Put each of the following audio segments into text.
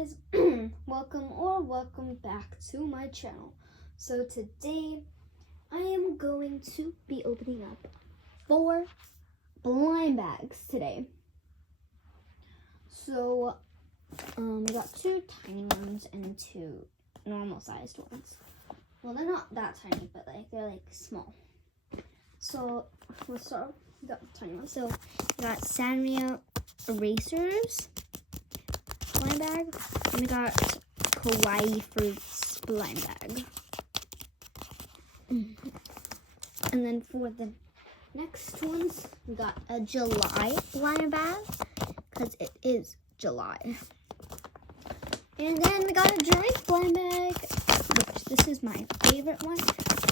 guys, welcome back to my channel. So today I am going to be opening up 4 blind bags today. So we got 2 tiny ones and 2 normal sized ones. Well, they're not that tiny, but they're like small. So let's start with the tiny ones. So we got Sanrio erasers blind bag, and we got Kawaii fruits blind bag. And then for the next ones, we got a July blind bag, because it is July. And then we got a drink blind bag, which this is my favorite one,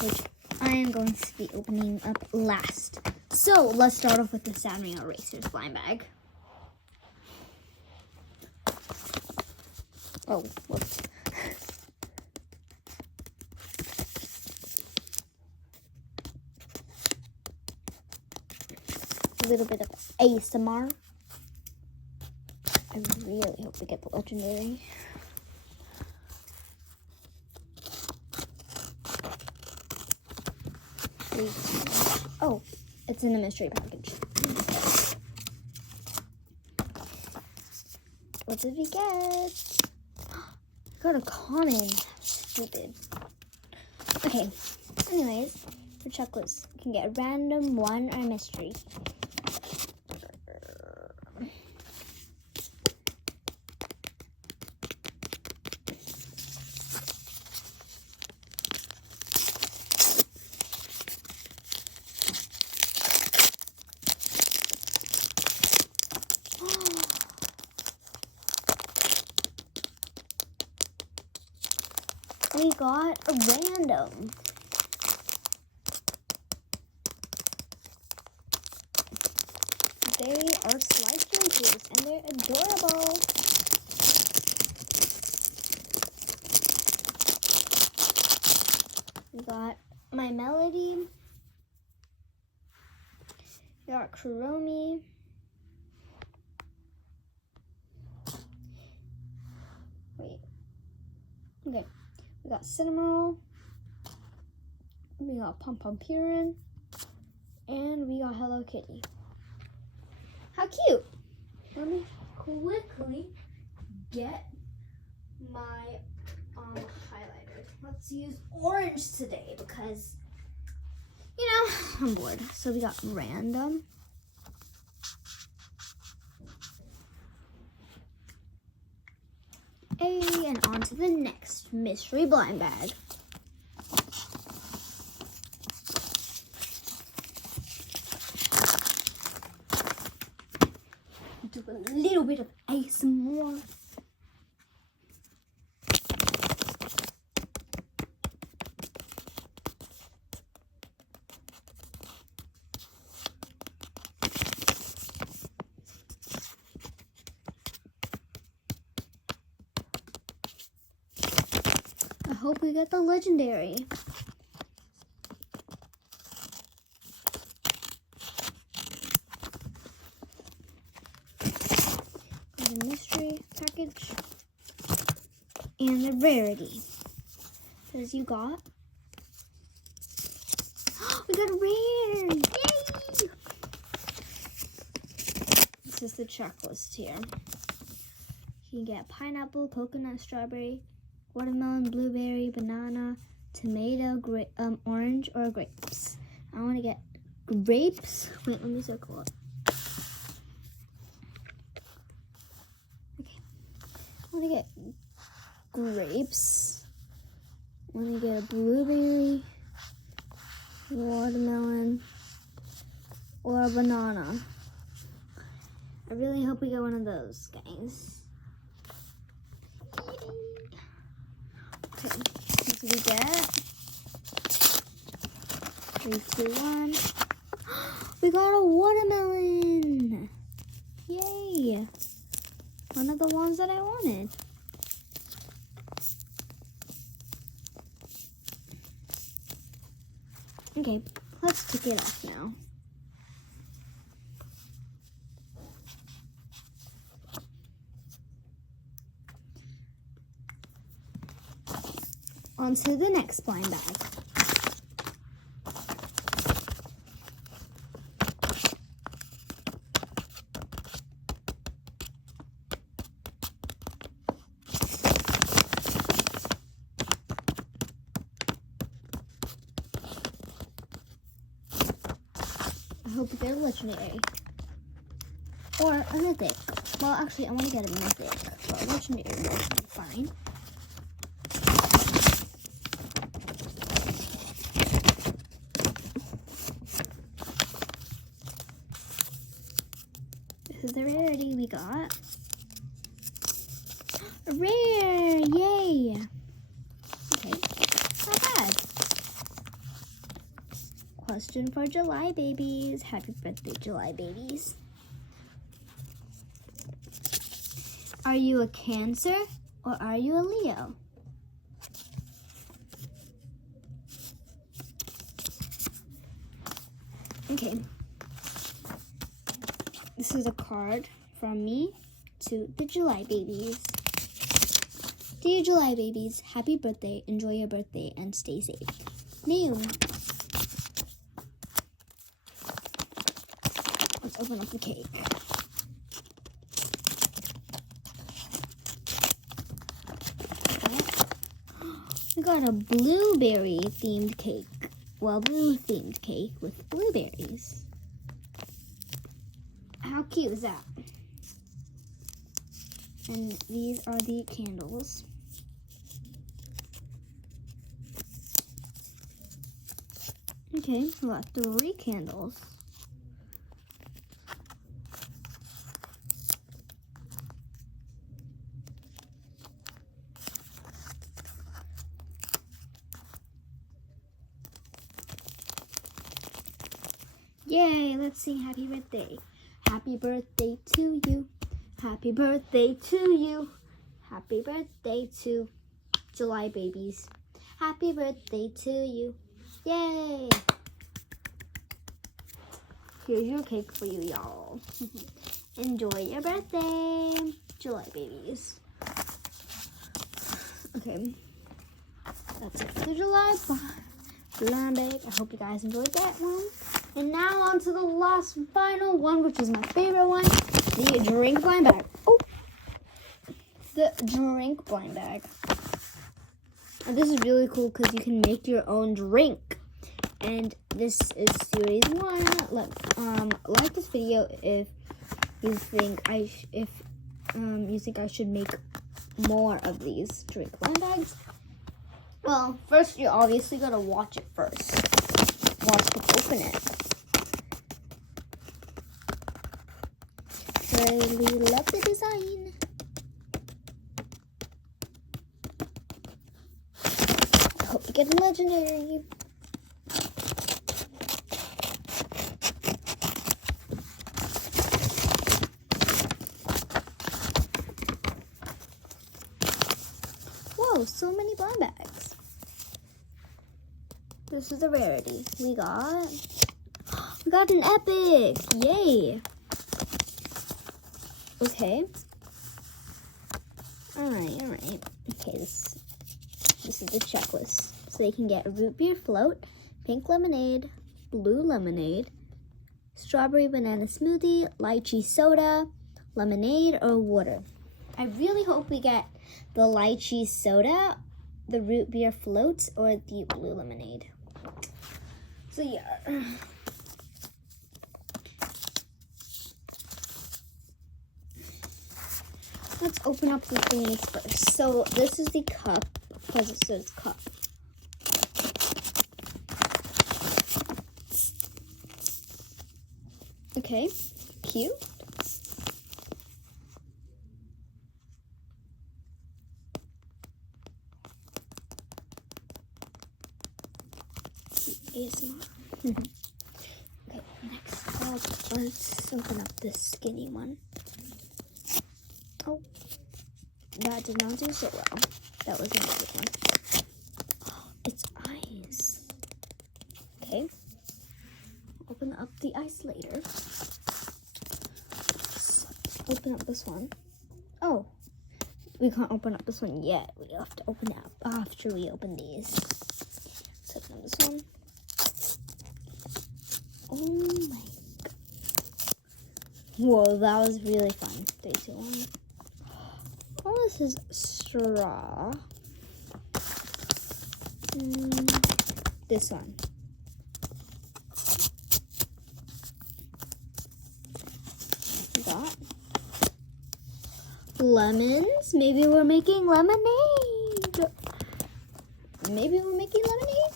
which I am going to be opening up last. So let's start off with the Sanrio erasers blind bag. Oh, whoops. A little bit of ASMR. I really hope we get the legendary. Oh, it's in a mystery package. What did we get? Got a common. Stupid. Okay. Anyways, for checklist, you can get a random, 1, or a mystery. We got a random. They are sliced juices and they're adorable. We got My Melody. We got Kuromi. Wait. Okay. We got Cinnamoroll, we got Pom Pom Purin, and we got Hello Kitty. How cute! Let me quickly get my highlighter. Let's use orange today because, you know, I'm bored. So we got random. And on to the next mystery blind bag. Do a little bit of ASMR. I hope we get the legendary. Got a mystery package and a rarity. Because you got, we got a rare! Yay! This is the checklist here. You can get pineapple, coconut, strawberry, watermelon, blueberry, banana, tomato, orange, or grapes. I want to get grapes. Wait, let me circle it. Okay. I want to get grapes. I want to get a blueberry, watermelon, or a banana. I really hope we get one of those, guys. Okay, what did we get? 3, 2, 1. We got a watermelon! Yay! One of the ones that I wanted. Okay, let's take it off now. on to the next blind bag. I hope they're legendary. Or a mythic. Well, actually, I want to get a mythic, but legendary will be fine. This is the rarity we got. A rare! Yay! Okay, not bad. Question for July babies. Happy birthday, July babies. Are you a Cancer or are you a Leo? Okay. This is a card from me to the July babies. Dear July babies, happy birthday, enjoy your birthday, and stay safe. Naomi. Let's open up the cake. We got a blueberry themed cake. Well, blue themed cake with blueberries. How cute is that? And these are the candles. Okay, we got 3 candles. Yay, let's sing happy birthday. Happy birthday to you. Happy birthday to you. Happy birthday to July babies. Happy birthday to you. Yay! Here's your cake for you, y'all. Enjoy your birthday, July babies. Okay, that's it for the July blind bag. I hope you guys enjoyed that one. And now on to the last final one, which is my favorite one, the drink blind bag. Oh, the drink blind bag. And this is really cool because you can make your own drink. And this is series 1. Like this video if you think I should make more of these drink blind bags. Well, first you obviously gotta watch it first. Watch me open it. Really love the design. I hope you get a legendary. Whoa, so many blind bags. This is a rarity. We got an epic. Yay. Okay. Alright. Okay, this is the checklist. So they can get a root beer float, pink lemonade, blue lemonade, strawberry banana smoothie, lychee soda, lemonade, or water. I really hope we get the lychee soda, the root beer float, or the blue lemonade. So yeah. Let's open up the things first. So this is the cup, because it says cup. Okay, cute. ASMR. Okay, next up, let's open up this skinny one. Oh, that did not do so well. That was a good one. Oh, it's ice. Okay. Open up the ice later. Let's open up this one. Oh, we can't open up this one yet. We have to open it up after we open these. Let's open this one. Oh my god. Whoa, that was really fun. 3, 2, 1. Oh, this is straw. This one. We got lemons. Maybe we're making lemonade. Maybe we're making lemonade.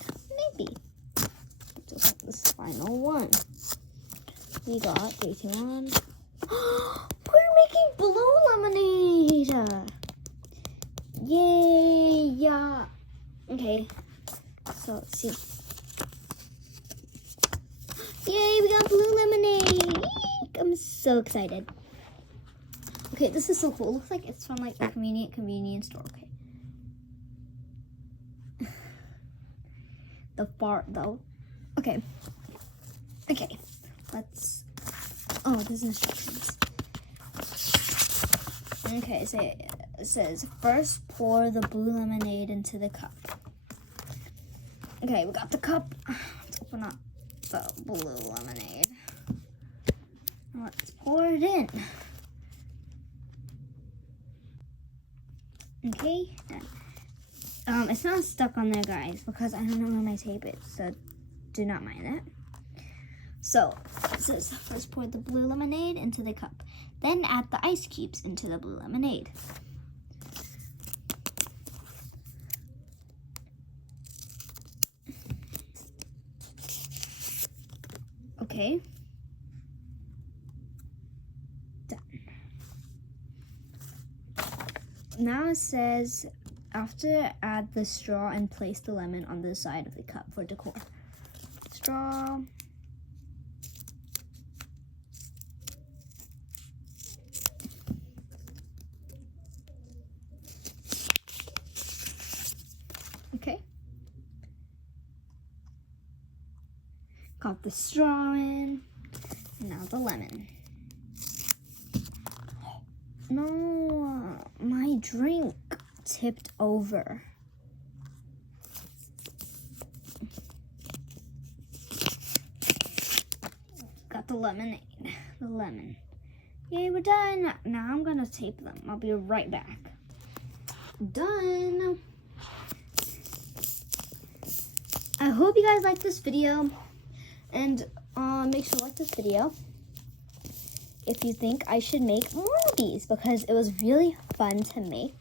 Maybe. Just like this final one. We got 3, 2, 1. We're making blue lemonade. Yay! Yeah. Okay. So let's see. Yay! We got blue lemonade. Eek, I'm so excited. Okay, this is so cool. It looks like it's from like a convenience store. Okay. The fart though. Okay. Okay. Let's. Oh, there's instructions. Okay, so it says first pour the blue lemonade into the cup. Okay, we got the cup. Let's open up the blue lemonade. Let's pour it in. Okay. It's not stuck on there, guys, because I don't know where my tape is, so do not mind that. So, it says, first pour the blue lemonade into the cup. Then add the ice cubes into the blue lemonade. Okay. Done. Now it says, after add the straw and place the lemon on the side of the cup for decor. Straw. Okay. Got the straw in. Now the lemon. No, my drink tipped over. Got the lemonade. The lemon. Yay, we're done. Now I'm gonna tape them. I'll be right back. Done. I hope you guys like this video, and make sure to like this video if you think I should make more of these, because it was really fun to make.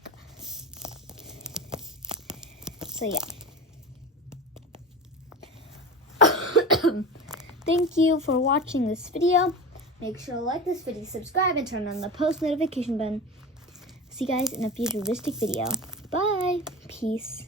So yeah. Thank you for watching this video. Make sure to like this video, subscribe, and turn on the post notification button. See you guys in a futuristic video. Bye. Peace.